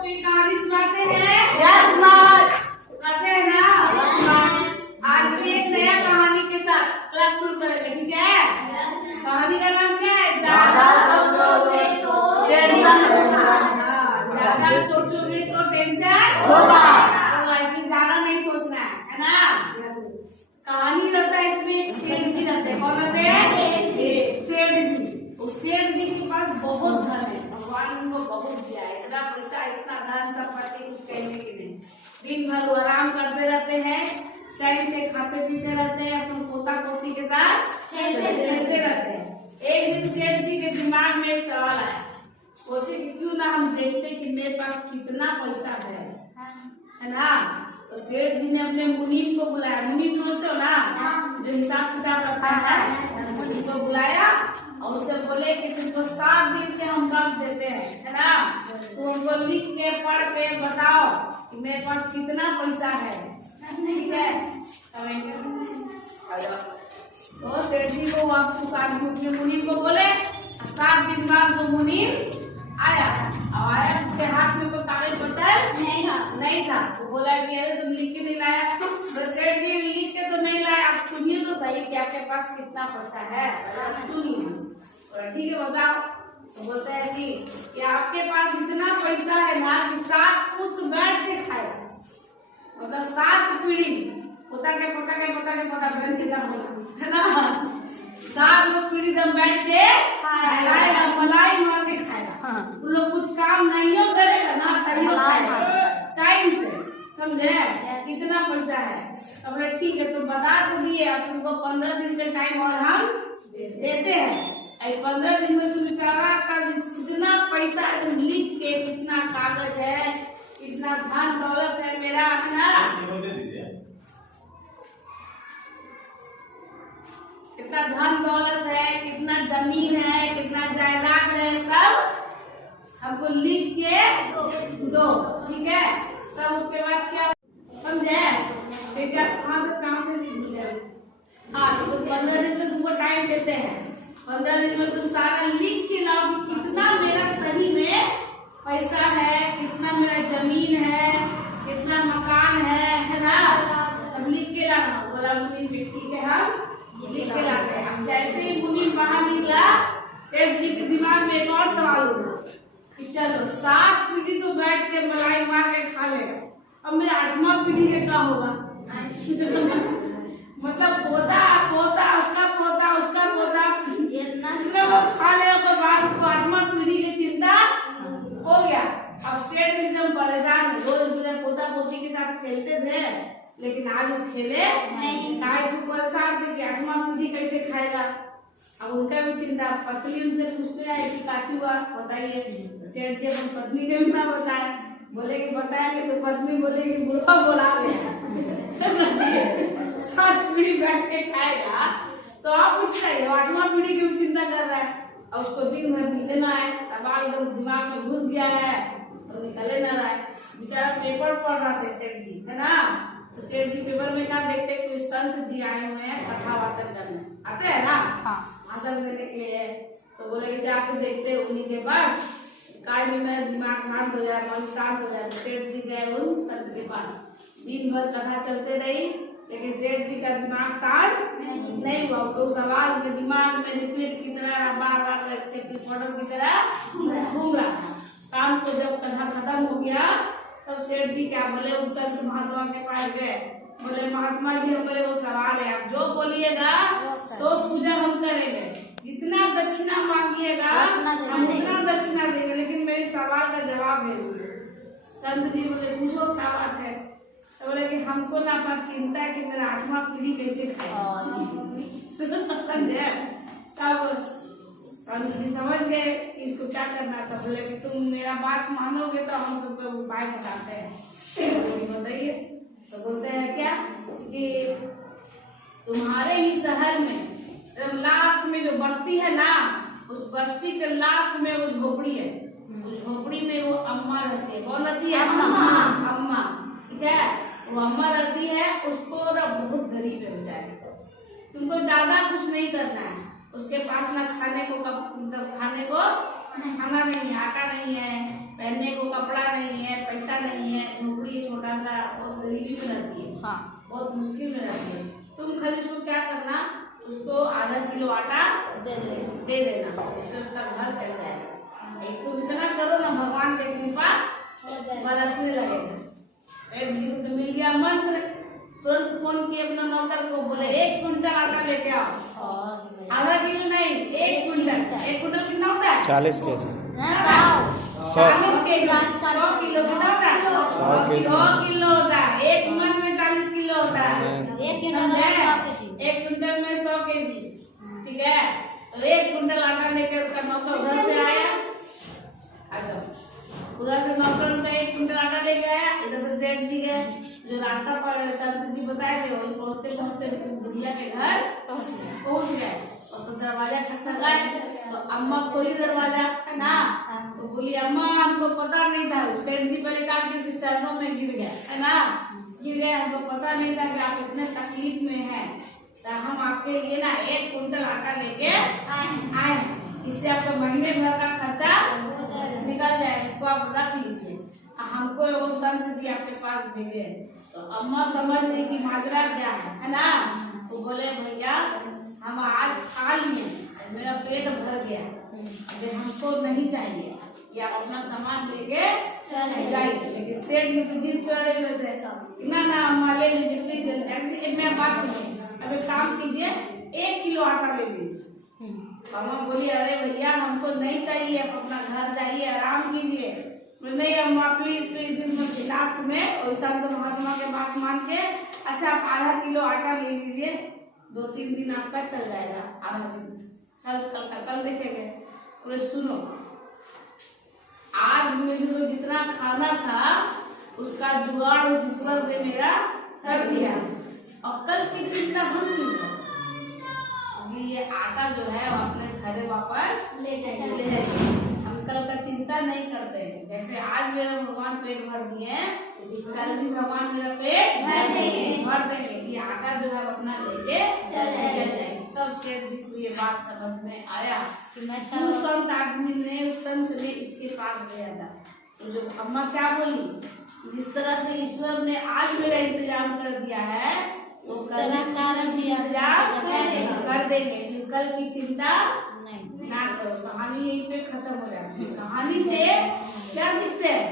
कोई कहानी सुनाते हैं? Yes ma'am. सुनाते हैं ना? आज भी एक नया कहानी के साथ क्लास शुरू करेंगे, ठीक है? कहानी का नाम क्या है? ज्यादा सोचोगे तो टेंशन होगा। ज्यादा सोचोगे तो टेंशन होगा। तो ऐसे ज्यादा नहीं सोचना है ना? कहानी रहता है, इसमें एक सेठ जी रहते हैं। कौन रहते हैं? सेठ जी। उस सेठ जी के पास बहुत धन है, भगवान उनको बहुत दिया है, इतना पैसा, इतना धन संपत्ति, कुछ कहने की नहीं। दिन भर वो आराम करते रहते हैं, चैन से खाते पीते रहते हैं, अपने पोता पोती के साथ खेलते रहते हैं। एक दिन सेठ जी के दिमाग में एक सवाल आया, सोचे कि क्यों ना हम देखते कि मेरे पास कितना पैसा है ना? तो सेठ जी ने अपने मुनीम को बुलाया। मुनीम समझते हो ना, जो हिसाब किताब रखता है, मुनीम को बुलाया और उसे बोले कि तुमको 7 दिन के हम वक्त देते हैं, है ना? तो उनको लिख के पढ़ के बताओ कि मेरे पास कितना पैसा है, ठीक है? तो सेठ जी को वक्त पुकार अपने मुनीम को बोले। 7 दिन बाद वो मुनीम आया और आया, उसके हाथ में कोई कागज पत्तर नहीं था। तो बोला कि अरे तुम लिख के नहीं लाया? तो सेठ जी लिख के तो नहीं लाया, आप सुनिए तो सही कि आपके पास कितना पैसा है, सुनिए। ठीक है बताओ। तो बोलते हैं कि आपके पास इतना पैसा है ना कि 7 पुस्त बैठ के खाएगा, मतलब 7 पीढ़ी, पोता के पोता के पोता के पोता बहन कितना बोला है ना? 7 पीढ़ी तक बैठ के खाएगा, मलाई मार के खाएगा। उन लोग कुछ काम नहीं करेगा ना, तैयो खाएगा टाइम से, समझे? कितना पैसा है? अब बोले ठीक है, तो बता तो दिए, अब तुमको 15 दिन का टाइम और हम देते हैं। 15 दिन में तुम सारा का कितना पैसा तुम लिख के, कितना कागज है, कितना धन दौलत है मेरा, है ना? कितना धन दौलत है, कितना जमीन है, कितना जायदाद है, सब हमको लिख के दो, ठीक है? तब उसके बाद क्या, समझे? ठीक है, कहाँ से लिख दिया? हाँ, तो 15 दिन में तुमको टाइम देते हैं। 15 दिन में तुम सारा लिख के लाओ कि कितना मेरा सही में पैसा है, कितना मेरा जमीन है, कितना मकान है ना? अब लिख के लाना। बोला मुनीम ठीक है, हम लिख के लाते हैं। अब जैसे ही मुनीम बाहर निकला, सेठ जी के दिमाग में एक और सवाल उठा कि चलो 7 पीढ़ी तो बैठ के मलाई मार के खा लेगा, अब मेरा 8वां पीढ़ी का क्या होगा? मतलब पोता पोता उसका पोता उसका पोता इतना लोग खा लेगा, तो बाद को 8वां पीढ़ी की चिंता हो गया। अब सेठ एकदम परेशान, रोज पोता पोती के साथ खेलते थे, लेकिन आज वो खेले नहीं, परेशान थे कि 8वां पीढ़ी कैसे खाएगा। अब उनका भी चिंता। पत्नी उनसे पूछने आई कि काची हुआ, बताइए। सेठ जी अपन पत्नी के भी ना बताए, बोले कि बताएंगे तो पत्नी बोलेगी बुढ़ा बोला ले 7 पीढ़ी बैठ के खाएगा, तो आप पूछ रहे हो 8वां पीढ़ी की चिंता कर रहा है। और उसको दिन भर नींद ना आए, सवाल एकदम दिमाग में घुस गया है और निकले ना रहा है। बेचारा पेपर पढ़ रहा था सेठ जी, है ना? तो सेठ जी पेपर में क्या देखते, कोई संत जी आए हुए हैं कथा वाचन करने, आते हैं ना भाषण देने के लिए। तो बोले कि जाकर देखते उन्हीं के पास, काय में मेरा दिमाग शांत हो जाए, मन शांत हो जाए। तो सेठ जी गए उन संत के पास। दिन भर कथा चलते रही, लेकिन सेठ जी का दिमाग शांत नहीं हुआ। तो सवाल के दिमाग में रिपीट की तरह बार बार फोटो की तरह घूम रहा था। शाम को जब कथा खत्म हो गया, तब सेठ जी क्या बोले, उन संत महात्मा के पास गए। बोले महात्मा जी, हमारे वो सवाल है, आप जो बोलिएगा सो पूजा हम करेंगे, जितना दक्षिणा मांगिएगा हम उतना दक्षिणा देंगे, लेकिन मेरे सवाल का जवाब दे दीजिए। संत जी बोले पूछो क्या बात है? तो बोले कि हमको ना अपना चिंता है कि मेरा 8वां पीढ़ी कैसे खाएगा। समझे? तब संत जी समझ गए कि इसको क्या करना था। बोले कि तुम मेरा बात मानोगे तो हम तुमको उपाय बताते हैं, बताइए। तो बोलते हैं क्या कि तुम्हारे ही शहर में लास्ट में जो बस्ती है ना, उस बस्ती के लास्ट में वो झोपड़ी है, उस झोपड़ी में वो अम्मा रहती है। कौन रहती है? अम्मा, ठीक है? वो अम्मा रहती है, उसको ना बहुत गरीब है बेचारी, तुमको ज्यादा कुछ नहीं करना है। उसके पास ना खाने को मतलब खाने को खाना नहीं है, आटा नहीं है, पहनने को कपड़ा नहीं है, पैसा नहीं है, झोपड़ी है छोटा सा, बहुत गरीबी में रहती है, हाँ, बहुत मुश्किल में रहती है। तुम खाली उसको क्या करना, उसको आधा किलो आटा दे देना, इससे उसका घर चल जाएगा। एक तुम इतना करो ना, भगवान की कृपा बरसने लगेगा। एक दिन तो मिल गया मंत्र, तुरंत फोन किए अपना नौकर को, बोले 1 क्विंटल आटा लेके आओ। आधा किलो नहीं, 1 क्विंटल। 1 क्विंटल कितना होता है? 40 के जी। 40 के जी। 100 किलो कितना होता है? 100 किलो होता है। 1 मन में 40 किलो होता है। 1 क्विंटल में 100 केजी। 1 क्विंटल में 100 केजी, ठीक है। तो 1 क्विंटल आटा लेके उसका नौकर घर से आया, उधर से नौकर उनका 1 क्विंटल आटा लेके आया, इधर से सेठ जी गए, जो रास्ता पर संत जी बताए थे वही पहुंचते पहुंचते बुढ़िया के घर पहुंच गए। और तो दरवाजा खटखटाए, तो अम्मा खोली दरवाजा, है ना। तो बोली अम्मा हमको पता नहीं था। सेठ जी पहले कहा कि चरणों में गिर गया, है ना, गिर गए, हमको पता नहीं था कि आप इतने तकलीफ में हैं, तो हम आपके लिए ना 1 क्विंटल आटा लेके आए, इससे आपका महीने भर का खर्चा निकल जाए, इसको आप रख लीजिए, हमको वो संत जी आपके पास भेजे। तो अम्मा समझ गई कि माजरा क्या है ना। तो बोले भैया हम आज खा लिए, मेरा पेट भर गया, अगर हमको नहीं चाहिए, या अपना सामान लेके जाइए। लेकिन सेठ जी तो जिद कर रहे थे, ना ना अम्मा ले लीजिए प्लीज, मेरा बात सुनिए, अब एक काम कीजिए 1 किलो आटा ले लीजिए। अम्मा बोली अरे भैया हमको नहीं चाहिए, आप अपना घर जाइए, आराम कीजिए। नहीं अम्मा प्लीज प्लीज, लास्ट में वही संत महात्मा के बात मान के, अच्छा आप आधा किलो आटा ले लीजिए, 2-3 दिन आपका चल जाएगा, आधा दिन कल देखेंगे। बोले सुनो, आज मुझे तो जितना खाना था उसका जुगाड़ उस ईश्वर ने मेरा कर दिया, और कल की चिंता हम क्यों करें। ये आटा जो है वो अपने घरे वापस ले जाइए, हम कल का चिंता नहीं करते हैं। जैसे आज मेरा भगवान पेट भर दिए, कल भी भगवान मेरा पेट भर देंगे। ये आटा जो है अपना लेके चल जाएंगे। तब सेठ जी को ये बात समझ में आया कि मैं क्यों संत आदमी ने, उस संत ने इसके पास गया था। तो जो अम्मा क्या बोली, जिस तरह से ईश्वर ने आज मेरा इंतजाम कर दिया है, तो कल इंतजाम कर देंगे, कल की चिंता ना करो। कहानी यहीं पे खत्म हो जाती है। कहानी से क्या सीखते हैं?